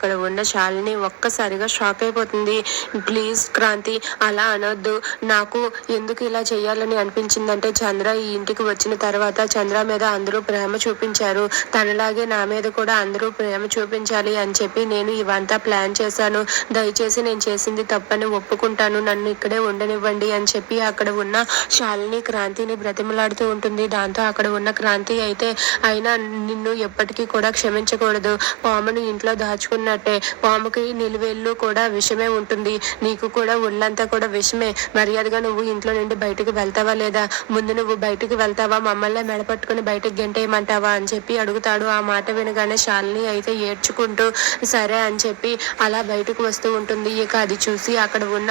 అక్కడ ఉన్న శాలిని ఒక్కసారిగా షాక్ అయిపోతుంది. ప్లీజ్ క్రాంతి, అలా అనొద్దు. నాకు ఎందుకు ఇలా చేయాలని అనిపించిందంటే, చంద్ర ఈ ఇంటికి వచ్చిన తర్వాత చంద్ర మీద అందరూ ప్రేమ చూపించారు. తనలాగే నా మీద కూడా అందరూ ప్రేమ చూపించాలి అని చెప్పి నేను ఇవంతా ప్లాన్ చేశాను. దయచేసి నేను చేసింది తప్పని ఒప్పుకుంటాను. నన్ను ఇక్కడే ఉండనివ్వండి అని చెప్పి అక్కడ ఉన్న శాలిని క్రాంతిని బ్రతిమలాడుతూ ఉంటుంది. దాంతో అక్కడ ఉన్న క్రాంతి అయితే, అయినా నిన్ను ఎప్పటికీ కూడా క్షమించకూడదు. పామును ఇంట్లో దాచుకున్నట్టే పాముకి నిలువెల్లు కూడా విషమే ఉంటుంది. నీకు కూడా ఒళ్ళంతా కూడా విషమే. మర్యాదగా నువ్వు ఇంట్లో నుండి బయటకు వెళ్తావా లేదా? ముందు నువ్వు బయటకు వెళ్తావా, మమ్మల్ని మెడపట్టుకుని బయటకు గెంటేయమంటావా అని చెప్పి అడుగుతాడు. ఆ మాట వినగానే శాలిని అయితే ఏడ్చుకుంటూ సరే అని చెప్పి అలా బయటకు వస్తూ ఉంటుంది. ఇక అది చూసి అక్కడ ఉన్న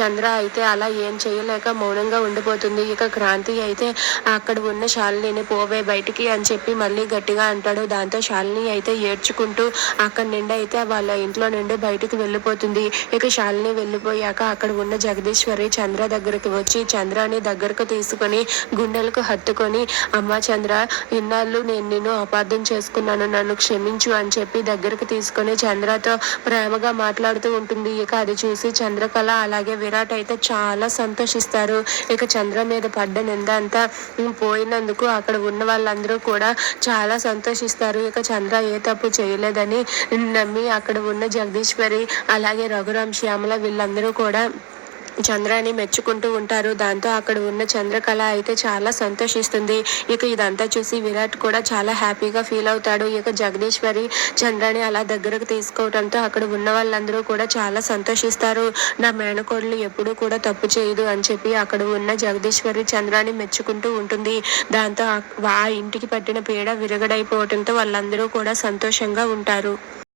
చంద్ర అయితే అలా ఏం చేయలేక మౌనంగా ఉండిపోతుంది. ఇక క్రాంతి అయితే అక్కడ ఉన్న శాలినిని పోవే బయటికి అని చెప్పి మళ్ళీ గట్టిగా అంటాడు. దాంతో శాలిని అయితే ఏడ్చుకుంటూ అక్కడి నుండి అయితే వాళ్ళ ఇంట్లో నుండి బయటకు వెళ్ళిపోతుంది. ఇక శాలిని వెళ్ళిపోయాక అక్కడ ఉన్న జగదీశ్వరి చంద్ర దగ్గరికి వచ్చి చంద్రాని దగ్గరకు తీసుకొని గుండెలకు హత్తుకొని, అమ్మ చంద్ర, ఇన్నాళ్ళు నేను నిన్ను అపార్థం చేసుకున్నాను, నన్ను క్షమించు అని చెప్పి దగ్గరకు తీసుకొని చంద్రతో ప్రేమగా మాట్లాడుతూ ఉంటుంది. ఇక అది చూసి చంద్రకళ అలాగే విరాట్ అయితే చాలా సంతోషిస్తారు. ఇక చంద్ర మీద పడ్డ నింద అంతా పోయినందుకు అక్కడ ఉన్న వాళ్ళందరూ కూడా చాలా సంతోషిస్తారు. ఇక చంద్ర ఏ తప్పు చేయలేదని నమ్మి అక్కడ ఉన్న జగదీశ్వరి అలాగే రఘురామ్, శ్యామల వీళ్ళందరూ కూడా చంద్రాని మెచ్చుకుంటూ ఉంటారు. దాంతో అక్కడ ఉన్న చంద్రకళ అయితే చాలా సంతోషిస్తుంది. ఇక ఇదంతా చూసి విరాట్ కూడా చాలా హ్యాపీగా ఫీల్ అవుతాడు. ఇక జగదీశ్వరి చంద్రాని అలా దగ్గరకు తీసుకోవడంతో అక్కడ ఉన్న వాళ్ళందరూ కూడా చాలా సంతోషిస్తారు. నా మేనకోడలు ఎప్పుడూ కూడా తప్పు చేయదు అని చెప్పి అక్కడ ఉన్న జగదీశ్వరి చంద్రాని మెచ్చుకుంటూ ఉంటుంది. దాంతో ఆ ఇంటికి పట్టిన పీడ విరగడైపోవడంతో వాళ్ళందరూ కూడా సంతోషంగా ఉంటారు.